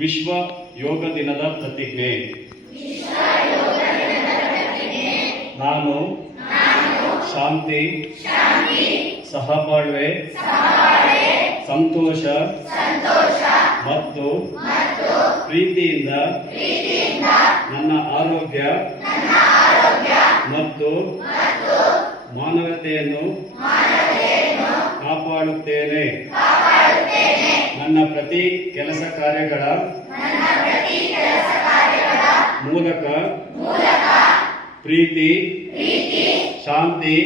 ವಿಶ್ವ ಯೋಗ ದಿನದ ಪ್ರತಿಜ್ಞೆ. ನಾನು ಶಾಂತಿ, ಸಹಬಾಳ್ವೆ, ಸಂತೋಷ ಮತ್ತು ಪ್ರೀತಿಯಿಂದ ನನ್ನ ಆರೋಗ್ಯ ಮತ್ತು ಮಾನವತೆಯನ್ನು ಕಾಪಾಡುತ್ತೇನೆ. ನನ್ನ ಪ್ರತಿ ಕೆಲಸ ಕಾರ್ಯಗಳ ಮೂಲಕ ಪ್ರೀತಿ, ಶಾಂತಿ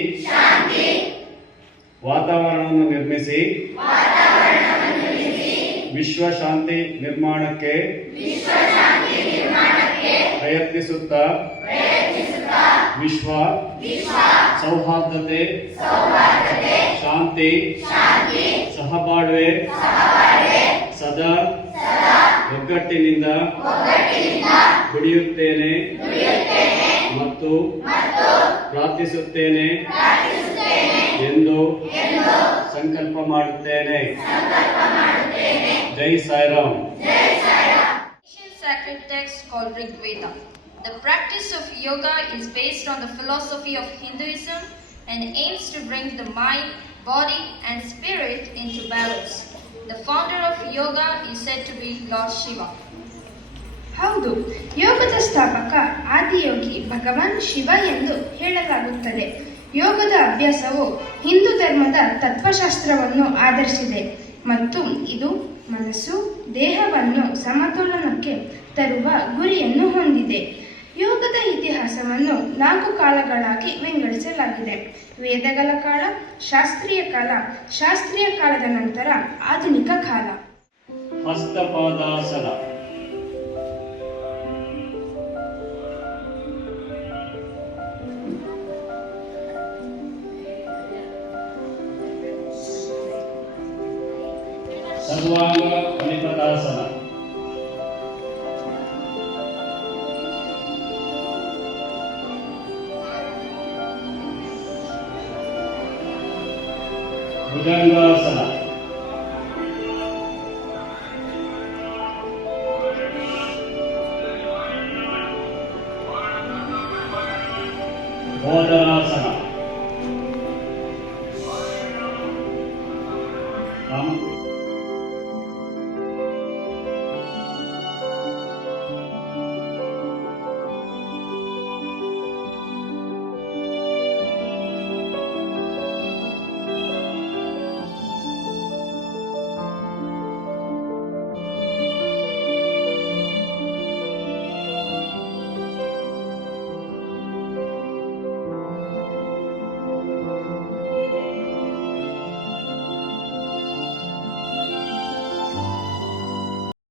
ವಾತಾವರಣವನ್ನು ನಿರ್ಮಿಸಿ ವಿಶ್ವ ಶಾಂತಿ ನಿರ್ಮಾಣಕ್ಕೆ ಪ್ರಯತ್ನಿಸುತ್ತಾ ವಿಶ್ವ ಸೌಹಾರ್ದತೆ, ಶಾಂತಿ, ಸಹಬಾಳ್ವೆ, ಸದಾ ಒಗ್ಗಟ್ಟಿನಿಂದ ದುಡಿಯುತ್ತೇನೆ ಮತ್ತು ಪ್ರಾರ್ಥಿಸುತ್ತೇನೆ ಎಂದು ಸಂಕಲ್ಪ ಮಾಡುತ್ತೇನೆ. ಜೈ Sairam. Ancient sacred text called Rig Veda. The practice of yoga is based on the philosophy of Hinduism and aims to bring the mind, body and spirit into balance. The founder of yoga is said to be Lord Shiva. ಹೌದು, ಯೋಗದ ಸ್ಥಾಪಕ ಆದಿಯೋಗಿ ಭಗವಾನ್ ಶಿವ ಎಂದು ಹೇಳಲಾಗುತ್ತದೆ. ಯೋಗದ ಅಭ್ಯಾಸವು ಹಿಂದೂ ಧರ್ಮದ ತತ್ವಶಾಸ್ತ್ರವನ್ನು ಆಧರಿಸಿದೆ ಮತ್ತು ಇದು ಮನಸ್ಸು, ದೇಹವನ್ನು ಸಮತೋಲನಕ್ಕೆ ತರುವ ಗುರಿಯನ್ನು ಹೊಂದಿದೆ. ಯೋಗದ ಇತಿಹಾಸವನ್ನು 4 ಕಾಲಗಳಾಗಿ ವಿಂಗಡಿಸಲಾಗಿದೆ: ವೇದಗಳ ಕಾಲ, ಶಾಸ್ತ್ರೀಯ ಕಾಲ, ಶಾಸ್ತ್ರೀಯ ಕಾಲದ ನಂತರ ಆಧುನಿಕ ಕಾಲ. ಹಸ್ತಪಾದಾಸನ. ಸರ್ವಾಂಗ ಫಲಿತಾಸನ. ಭುಜಂಗಾಸನ. ಬೋಧನಾಸನ.